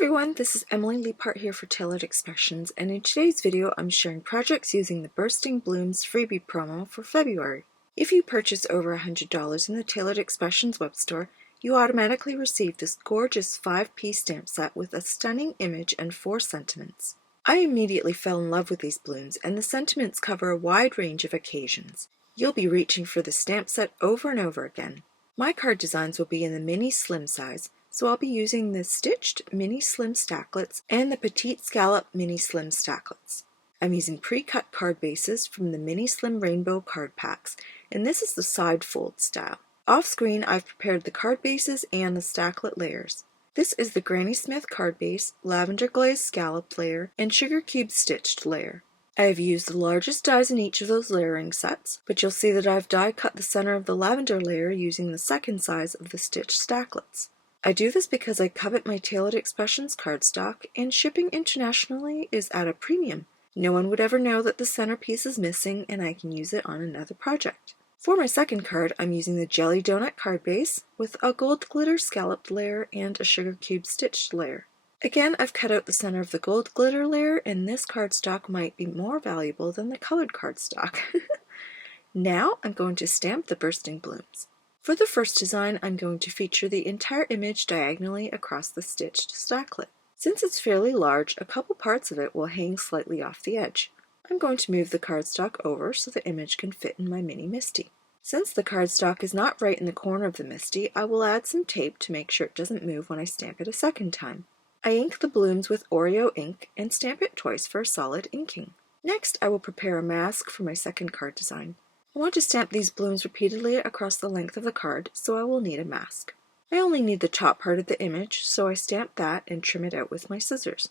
everyone, this is Emily Leiphart here for Tailored Expressions, and in today's video I'm sharing projects using the Bursting Blooms freebie promo for February. If you purchase over $100 in the Tailored Expressions web store, you automatically receive this gorgeous 5-piece stamp set with a stunning image and 4 sentiments. I immediately fell in love with these blooms, and the sentiments cover a wide range of occasions. You'll be reaching for the stamp set over and over again. My card designs will be in the mini slim size, so I'll be using the stitched mini slim stacklets and the Petite Scallop mini slim stacklets. I'm using pre-cut card bases from the mini slim rainbow card packs, and this is the side fold style. Off screen I've prepared the card bases and the stacklet layers. This is the Granny Smith card base, Lavender Glaze scallop layer, and sugar cube stitched layer. I have used the largest dies in each of those layering sets, but you'll see that I've die cut the center of the lavender layer using the second size of the stitched stacklets. I do this because I covet my Tailored Expressions cardstock, and shipping internationally is at a premium. No one would ever know that the centerpiece is missing, and I can use it on another project. For my second card, I'm using the Jelly Donut card base with a gold glitter scalloped layer and a sugar cube stitched layer. Again, I've cut out the center of the gold glitter layer, and this cardstock might be more valuable than the colored cardstock. Now I'm going to stamp the Bursting Blooms. For the first design, I'm going to feature the entire image diagonally across the stitched stacklet. Since it's fairly large, a couple parts of it will hang slightly off the edge. I'm going to move the cardstock over so the image can fit in my mini Misty. Since the cardstock is not right in the corner of the Misty, I will add some tape to make sure it doesn't move when I stamp it a second time. I ink the blooms with Oreo ink and stamp it twice for a solid inking. Next, I will prepare a mask for my second card design. I want to stamp these blooms repeatedly across the length of the card, so I will need a mask. I only need the top part of the image, so I stamp that and trim it out with my scissors.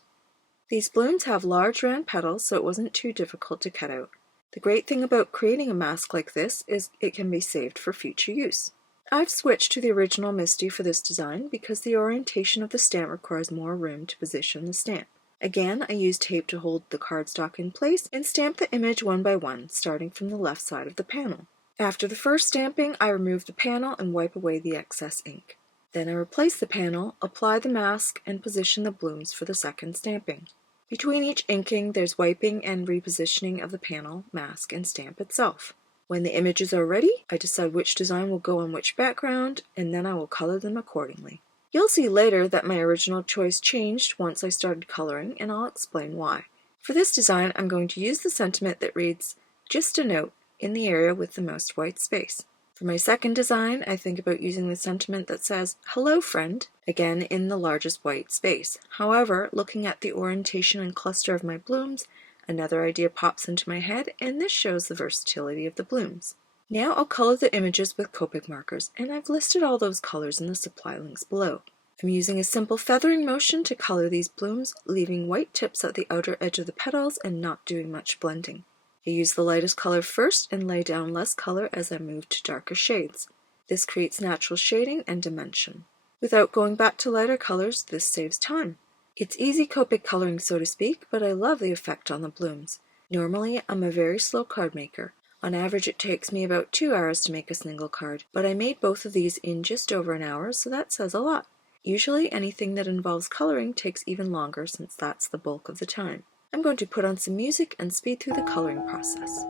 These blooms have large round petals, so it wasn't too difficult to cut out. The great thing about creating a mask like this is it can be saved for future use. I've switched to the original Misty for this design because the orientation of the stamp requires more room to position the stamp. Again, I use tape to hold the cardstock in place and stamp the image one by one, starting from the left side of the panel. After the first stamping, I remove the panel and wipe away the excess ink. Then I replace the panel, apply the mask, and position the blooms for the second stamping. Between each inking, there's wiping and repositioning of the panel, mask, and stamp itself. When the images are ready, I decide which design will go on which background, and then I will color them accordingly. You'll see later that my original choice changed once I started coloring, and I'll explain why. For this design, I'm going to use the sentiment that reads, "Just a note," in the area with the most white space. For my second design, I think about using the sentiment that says, "Hello, friend," again in the largest white space. However, looking at the orientation and cluster of my blooms, another idea pops into my head, and this shows the versatility of the blooms. Now I'll color the images with Copic markers, and I've listed all those colors in the supply links below. I'm using a simple feathering motion to color these blooms, leaving white tips at the outer edge of the petals and not doing much blending. I use the lightest color first and lay down less color as I move to darker shades. This creates natural shading and dimension. Without going back to lighter colors, this saves time. It's easy Copic coloring, so to speak, but I love the effect on the blooms. Normally, I'm a very slow card maker. On average, it takes me about 2 hours to make a single card, but I made both of these in just over an hour, so that says a lot. Usually, anything that involves coloring takes even longer since that's the bulk of the time. I'm going to put on some music and speed through the coloring process.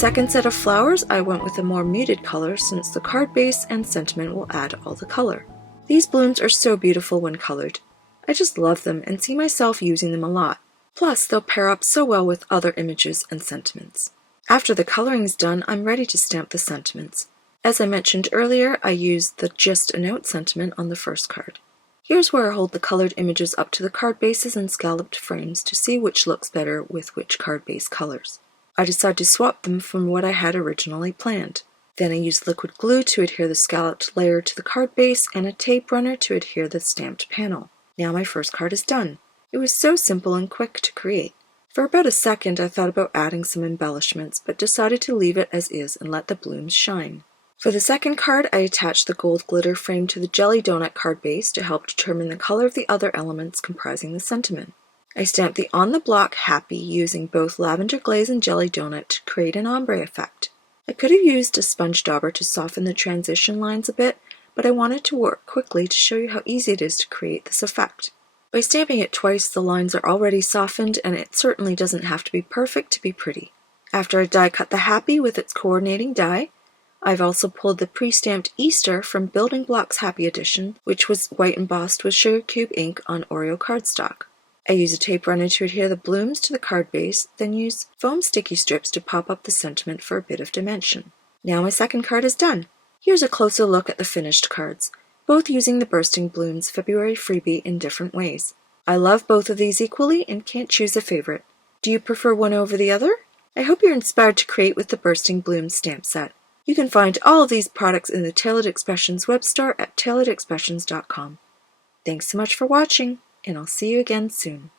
second set of flowers, I went with a more muted color since the card base and sentiment will add all the color. These blooms are so beautiful when colored. I just love them and see myself using them a lot. Plus, they'll pair up so well with other images and sentiments. After the coloring is done, I'm ready to stamp the sentiments. As I mentioned earlier, I used the Just a Note sentiment on the first card. Here's where I hold the colored images up to the card bases and scalloped frames to see which looks better with which card base colors. I decided to swap them from what I had originally planned. Then I used liquid glue to adhere the scalloped layer to the card base and a tape runner to adhere the stamped panel. Now my first card is done. It was so simple and quick to create. For about a second I thought about adding some embellishments, but decided to leave it as is and let the blooms shine. For the second card, I attached the gold glitter frame to the jelly donut card base to help determine the color of the other elements comprising the sentiment. I stamped the On the Block Happy using both lavender glaze and jelly donut to create an ombre effect. I could have used a sponge dauber to soften the transition lines a bit, but I wanted to work quickly to show you how easy it is to create this effect. By stamping it twice, the lines are already softened and it certainly doesn't have to be perfect to be pretty. After I die cut the Happy with its coordinating die, I've also pulled the pre-stamped Easter from Building Blocks Happy Edition, which was white embossed with sugar cube ink on Oreo cardstock. I use a tape runner to adhere the blooms to the card base, then use foam sticky strips to pop up the sentiment for a bit of dimension. Now my second card is done. Here's a closer look at the finished cards, both using the Bursting Blooms February freebie in different ways. I love both of these equally and can't choose a favorite. Do you prefer one over the other? I hope you're inspired to create with the Bursting Blooms stamp set. You can find all of these products in the Tailored Expressions web store at tailoredexpressions.com. Thanks so much for watching, and I'll see you again soon.